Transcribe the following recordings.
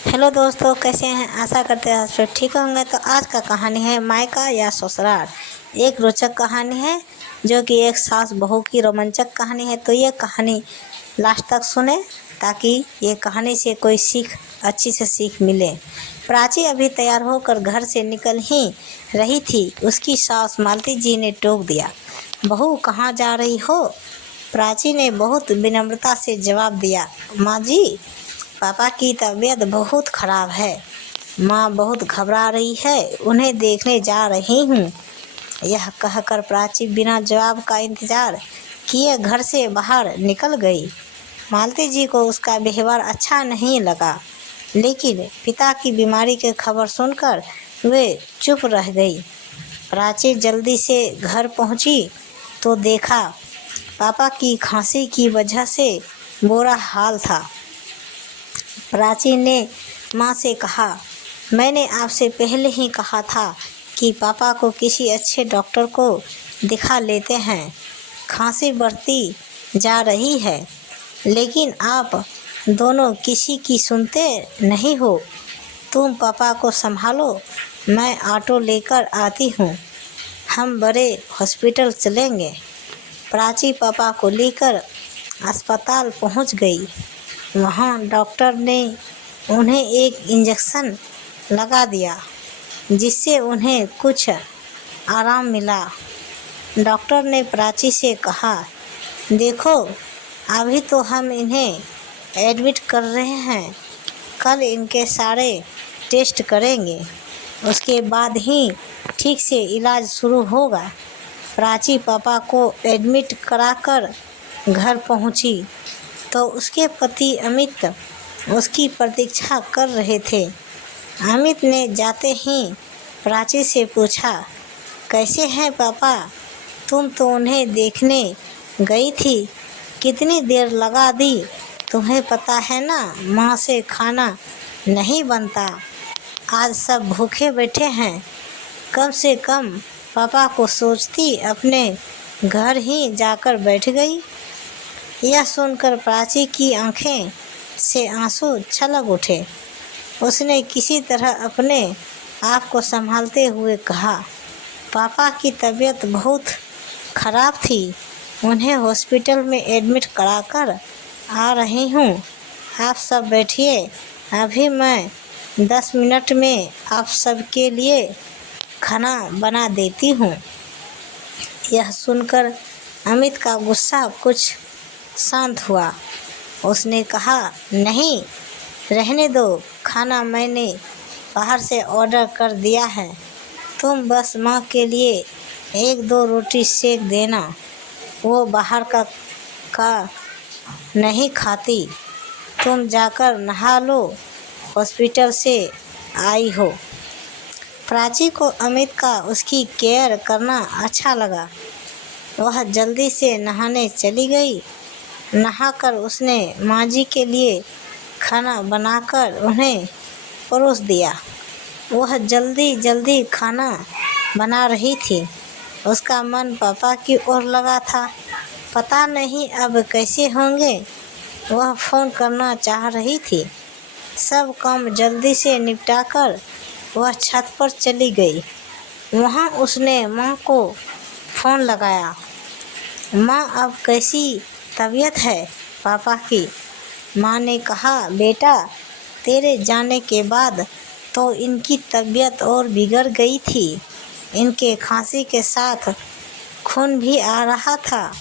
Hello दोस्तों, कैसे हैं? आशा करते हैं आप सब ठीक होंगे। तो आज का कहानी है मायका या ससुराल। एक रोचक कहानी है जो कि एक सास बहू की रोमांचक कहानी है। तो ये कहानी लास्ट तक सुने ताकि ये कहानी से कोई अच्छी से सीख मिले। प्राची अभी तैयार होकर घर से निकल ही रही थी। उसकी सास मालती जी ने टोक दिया, बहू कहाँ जा रही हो? प्राची ने बहुत विनम्रता से जवाब दिया, माँ जी, पापा की तबीयत बहुत खराब है। माँ बहुत घबरा रही है, उन्हें देखने जा रही हूँ। यह कहकर प्राची बिना जवाब का इंतजार किए घर से बाहर निकल गई। मालती जी को उसका व्यवहार अच्छा नहीं लगा, लेकिन पिता की बीमारी की खबर सुनकर वे चुप रह गई। प्राची जल्दी से घर पहुंची तो देखा पापा की खांसी की वजह से बुरा हाल था। प्राची ने माँ से कहा, मैंने आपसे पहले ही कहा था कि पापा को किसी अच्छे डॉक्टर को दिखा लेते हैं। खांसी बढ़ती जा रही है, लेकिन आप दोनों किसी की सुनते नहीं हो। तुम पापा को संभालो, मैं ऑटो लेकर आती हूँ। हम बड़े हॉस्पिटल चलेंगे। प्राची पापा को लेकर अस्पताल पहुँच गई। वहाँ डॉक्टर ने उन्हें एक इंजेक्शन लगा दिया, जिससे उन्हें कुछ आराम मिला। डॉक्टर ने प्राची से कहा, देखो, अभी तो हम इन्हें एडमिट कर रहे हैं, कल इनके सारे टेस्ट करेंगे, उसके बाद ही ठीक से इलाज शुरू होगा। प्राची पापा को एडमिट कराकर घर पहुंची तो उसके पति अमित उसकी प्रतीक्षा कर रहे थे। अमित ने जाते ही प्राची से पूछा, कैसे हैं पापा? तुम तो उन्हें देखने गई थी, कितनी देर लगा दी? तुम्हें पता है ना, माँ से खाना नहीं बनता। आज सब भूखे बैठे हैं। कम से कम पापा को सोचती अपने घर ही जाकर बैठ गई। यह सुनकर प्राची की आंखें से आंसू छलक उठे। उसने किसी तरह अपने आप को संभालते हुए कहा, पापा की तबीयत बहुत खराब थी, उन्हें हॉस्पिटल में एडमिट कराकर आ रही हूँ। आप सब बैठिए, अभी मैं 10 मिनट में आप सबके लिए खाना बना देती हूँ। यह सुनकर अमित का गुस्सा कुछ शांत हुआ। उसने कहा, नहीं, रहने दो, खाना मैंने बाहर से ऑर्डर कर दिया है। तुम बस माँ के लिए 1-2 रोटी सेक देना, वो बाहर का नहीं खाती। तुम जाकर नहा लो, हॉस्पिटल से आई हो। प्राची को अमित का उसकी केयर करना अच्छा लगा। वह जल्दी से नहाने चली गई। नहाकर उसने माँ जी के लिए खाना बनाकर उन्हें परोस दिया। वह जल्दी जल्दी खाना बना रही थी। उसका मन पापा की ओर लगा था। पता नहीं अब कैसे होंगे। वह फ़ोन करना चाह रही थी। सब काम जल्दी से निपटाकर वह छत पर चली गई। वहाँ उसने माँ को फ़ोन लगाया। माँ, अब कैसी तबीयत है पापा की? माँ ने कहा, बेटा, तेरे जाने के बाद तो इनकी तबीयत और बिगड़ गई थी। इनके खांसी के साथ खून भी आ रहा था।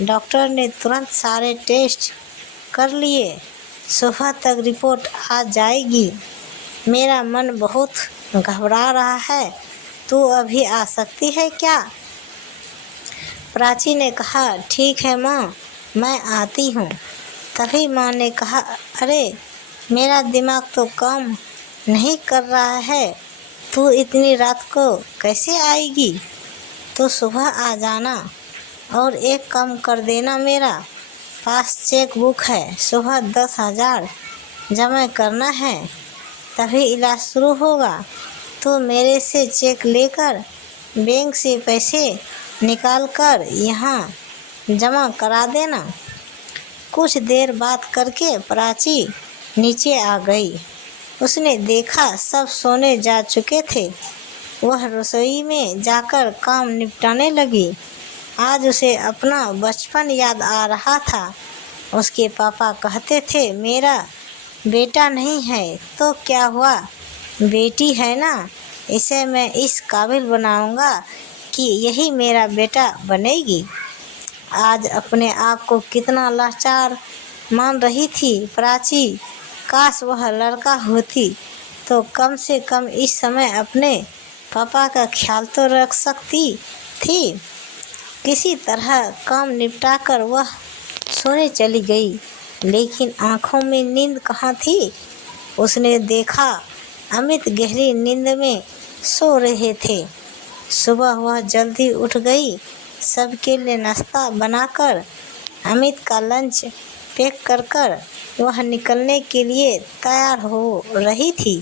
डॉक्टर ने तुरंत सारे टेस्ट कर लिए। सुबह तक रिपोर्ट आ जाएगी। मेरा मन बहुत घबरा रहा है। तू अभी आ सकती है क्या? प्राची ने कहा, ठीक है माँ, मैं आती हूँ। तभी माँ ने कहा, अरे, मेरा दिमाग तो काम नहीं कर रहा है। तू इतनी रात को कैसे आएगी? तो सुबह आ जाना। और एक काम कर देना, मेरा पास चेक बुक है, सुबह 10,000 जमा करना है, तभी इलाज शुरू होगा। तो मेरे से चेक लेकर बैंक से पैसे निकाल कर यहाँ जमा करा देना। कुछ देर बात करके प्राची नीचे आ गई। उसने देखा सब सोने जा चुके थे। वह रसोई में जाकर काम निपटाने लगी। आज उसे अपना बचपन याद आ रहा था। उसके पापा कहते थे, मेरा बेटा नहीं है तो क्या हुआ, बेटी है ना, इसे मैं इस काबिल बनाऊंगा कि यही मेरा बेटा बनेगी। आज अपने आप को कितना लाचार मान रही थी प्राची। काश वह लड़का होती तो कम से कम इस समय अपने पापा का ख्याल तो रख सकती थी। किसी तरह काम निपटाकर वह सोने चली गई, लेकिन आंखों में नींद कहाँ थी। उसने देखा अमित गहरी नींद में सो रहे थे। सुबह वह जल्दी उठ गई। सबके लिए नाश्ता बनाकर अमित का लंच पैक कर वह निकलने के लिए तैयार हो रही थी।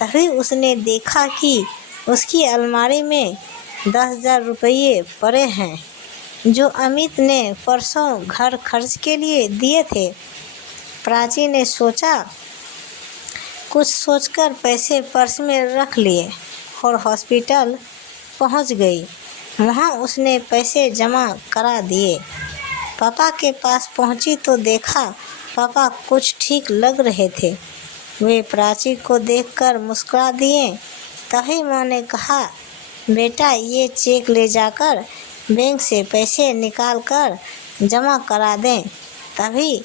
तभी उसने देखा कि उसकी अलमारी में 10,000 रुपये पड़े हैं, जो अमित ने परसों घर खर्च के लिए दिए थे। प्राची ने कुछ सोचकर पैसे पर्स में रख लिए और हॉस्पिटल पहुंच गई। वहां उसने पैसे जमा करा दिए। पापा के पास पहुंची तो देखा पापा कुछ ठीक लग रहे थे। वे प्राची को देखकर मुस्कुरा दिए। तभी माँ ने कहा, बेटा ये चेक ले जाकर बैंक से पैसे निकाल कर जमा करा दें, तभी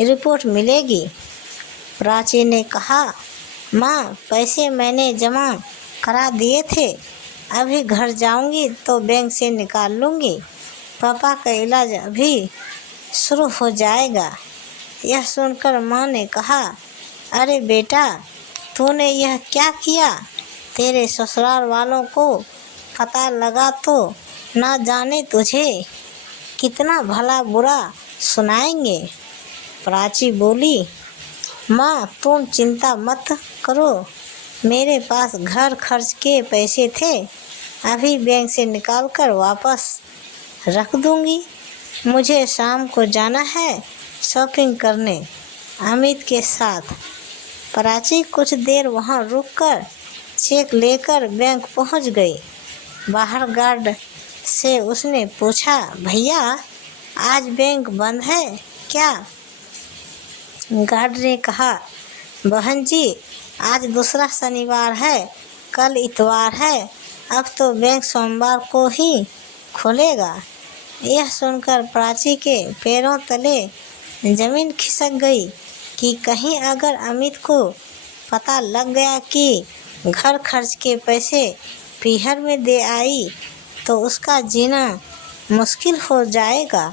रिपोर्ट मिलेगी। प्राची ने कहा, माँ पैसे मैंने जमा करा दिए थे, अभी घर जाऊंगी तो बैंक से निकाल लूँगी। पापा का इलाज अभी शुरू हो जाएगा। यह सुनकर माँ ने कहा, अरे बेटा तूने यह क्या किया, तेरे ससुराल वालों को पता लगा तो ना जाने तुझे कितना भला बुरा सुनाएंगे। प्राची बोली, माँ तुम चिंता मत करो, मेरे पास घर खर्च के पैसे थे, अभी बैंक से निकाल कर वापस रख दूंगी। मुझे शाम को जाना है शॉपिंग करने अमित के साथ। प्राची कुछ देर वहां रुककर चेक लेकर बैंक पहुंच गई। बाहर गार्ड से उसने पूछा, भैया आज बैंक बंद है क्या? गार्ड ने कहा, बहन जी आज दूसरा शनिवार है, कल इतवार है, अब तो बैंक सोमवार को ही खुलेगा। यह सुनकर प्राची के पैरों तले जमीन खिसक गई कि कहीं अगर अमित को पता लग गया कि घर खर्च के पैसे पीहर में दे आई तो उसका जीना मुश्किल हो जाएगा।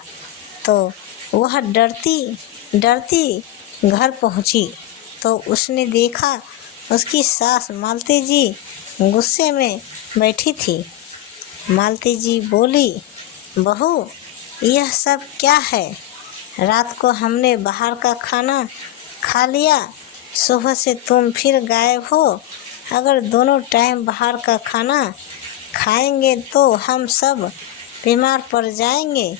तो वह डरती डरती घर पहुंची तो उसने देखा उसकी सास मालती जी गुस्से में बैठी थी। मालती जी बोली, बहू यह सब क्या है? रात को हमने बाहर का खाना खा लिया, सुबह से तुम फिर गायब हो। अगर दोनों टाइम बाहर का खाना खाएंगे तो हम सब बीमार पड़ जाएंगे।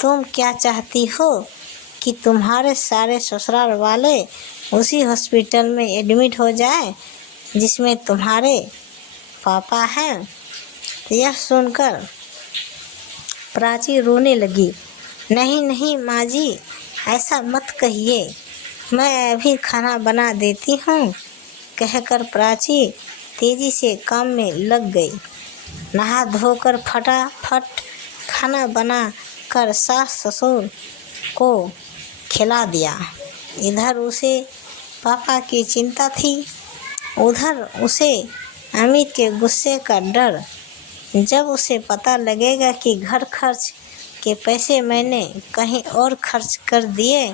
तुम क्या चाहती हो कि तुम्हारे सारे ससुराल वाले उसी हॉस्पिटल में एडमिट हो जाए जिसमें तुम्हारे पापा हैं? यह सुनकर प्राची रोने लगी। नहीं नहीं माँ जी, ऐसा मत कहिए, मैं अभी खाना बना देती हूँ, कहकर प्राची तेजी से काम में लग गई। नहा धोकर फटाफट खाना बना कर सास ससुर को खिला दिया। इधर उसे पापा की चिंता थी, उधर उसे अमित के गुस्से का डर। जब उसे पता लगेगा कि घर खर्च के पैसे मैंने कहीं और खर्च कर दिए।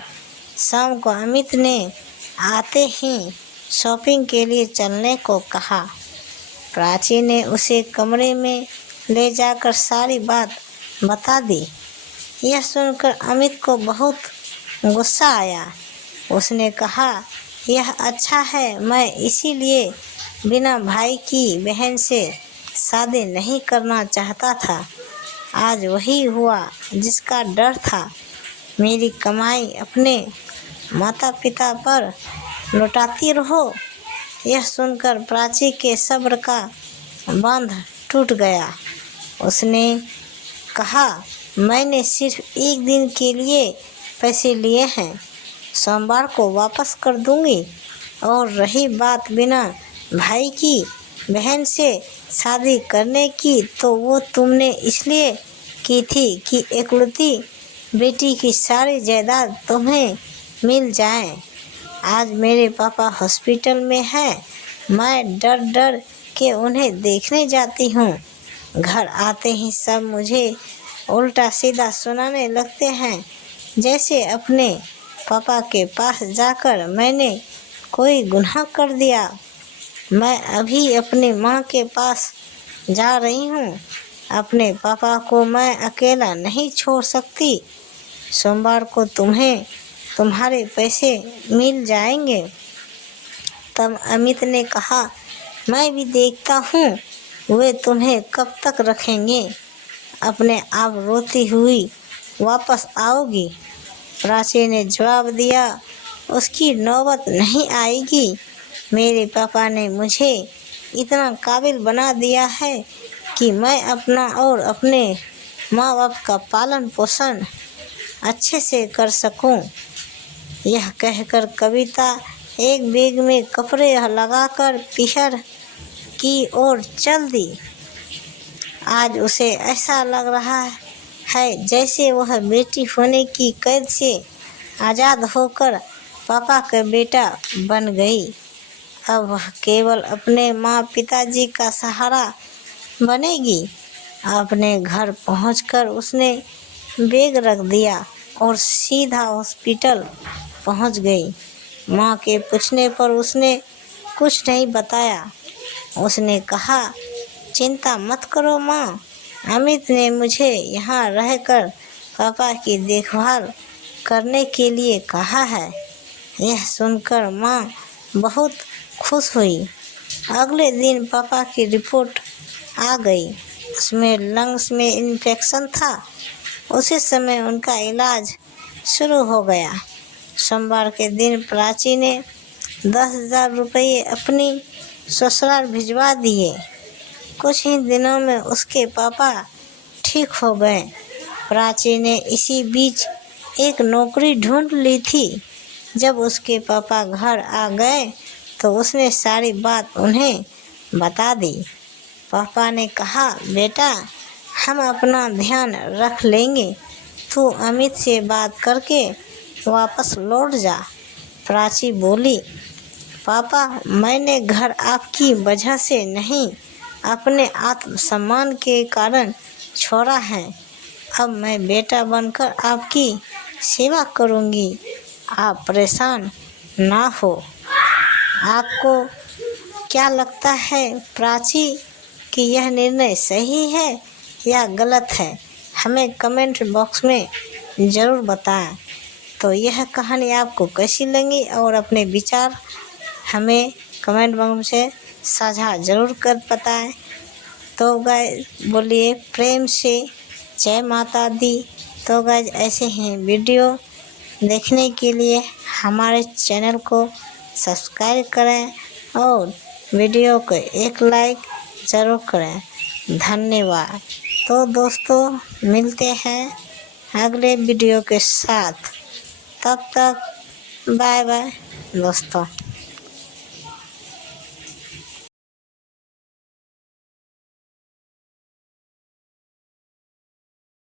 शाम को अमित ने आते ही शॉपिंग के लिए चलने को कहा। प्राची ने उसे कमरे में ले जाकर सारी बात बता दी। यह सुनकर अमित को बहुत गुस्सा आया। उसने कहा, यह अच्छा है, मैं इसीलिए बिना भाई की बहन से शादी नहीं करना चाहता था। आज वही हुआ जिसका डर था। मेरी कमाई अपने माता पिता पर लौटाती रहो यह सुनकर प्राची के सब्र का बांध टूट गया। उसने कहा, मैंने सिर्फ एक दिन के लिए पैसे लिए हैं, सोमवार को वापस कर दूंगी। और रही बात बिना भाई की बहन से शादी करने की, तो वो तुमने इसलिए की थी कि इकलौती बेटी की सारी जायदाद तुम्हें मिल जाए। आज मेरे पापा हॉस्पिटल में हैं, मैं डर डर के उन्हें देखने जाती हूँ। घर आते ही सब मुझे उल्टा सीधा सुनाने लगते हैं, जैसे अपने पापा के पास जाकर मैंने कोई गुनाह कर दिया। मैं अभी अपनी माँ के पास जा रही हूँ। अपने पापा को मैं अकेला नहीं छोड़ सकती। सोमवार को तुम्हें तुम्हारे पैसे मिल जाएंगे। तब अमित ने कहा, मैं भी देखता हूँ वे तुम्हें कब तक रखेंगे। अपने आप रोती हुई वापस आओगी। प्राची ने जवाब दिया, उसकी नौबत नहीं आएगी। मेरे पापा ने मुझे इतना काबिल बना दिया है कि मैं अपना और अपने माँ बाप का पालन पोषण अच्छे से कर सकूं। यह कहकर कविता एक बैग में कपड़े लगाकर पीहर की ओर चल दी। आज उसे ऐसा लग रहा है जैसे वह बेटी होने की कैद से आज़ाद होकर पापा का बेटा बन गई। अब वह केवल अपने माँ पिताजी का सहारा बनेगी। अपने घर पहुंचकर उसने बैग रख दिया और सीधा हॉस्पिटल पहुंच गई। माँ के पूछने पर उसने कुछ नहीं बताया। उसने कहा, चिंता मत करो माँ, अमित ने मुझे यहाँ रहकर पापा की देखभाल करने के लिए कहा है। यह सुनकर माँ बहुत खुश हुई। अगले दिन पापा की रिपोर्ट आ गई। उसमें लंग्स में इन्फेक्शन था। उसी समय उनका इलाज शुरू हो गया। सोमवार के दिन प्राची ने 10,000 रुपये अपनी ससुराल भिजवा दिए। कुछ ही दिनों में उसके पापा ठीक हो गए। प्राची ने इसी बीच एक नौकरी ढूंढ ली थी। जब उसके पापा घर आ गए तो उसने सारी बात उन्हें बता दी। पापा ने कहा, बेटा हम अपना ध्यान रख लेंगे, तू अमित से बात करके वापस लौट जा। प्राची बोली, पापा मैंने घर आपकी वजह से नहीं, अपने आत्मसम्मान के कारण छोड़ा है। अब मैं बेटा बनकर आपकी सेवा करूंगी। आप परेशान ना हो। आपको क्या लगता है प्राची कि यह निर्णय सही है या गलत है? हमें कमेंट बॉक्स में ज़रूर बताएं। तो यह कहानी आपको कैसी लगी और अपने विचार हमें कमेंट बॉक्स में साझा ज़रूर कर बताएं। तो गाइस बोलिए प्रेम से जय माता दी। तो गाइस ऐसे ही वीडियो देखने के लिए हमारे चैनल को सब्सक्राइब करें और वीडियो को एक लाइक ज़रूर करें। धन्यवाद। तो दोस्तों मिलते हैं अगले वीडियो के साथ। तब तक बाय बाय दोस्तों।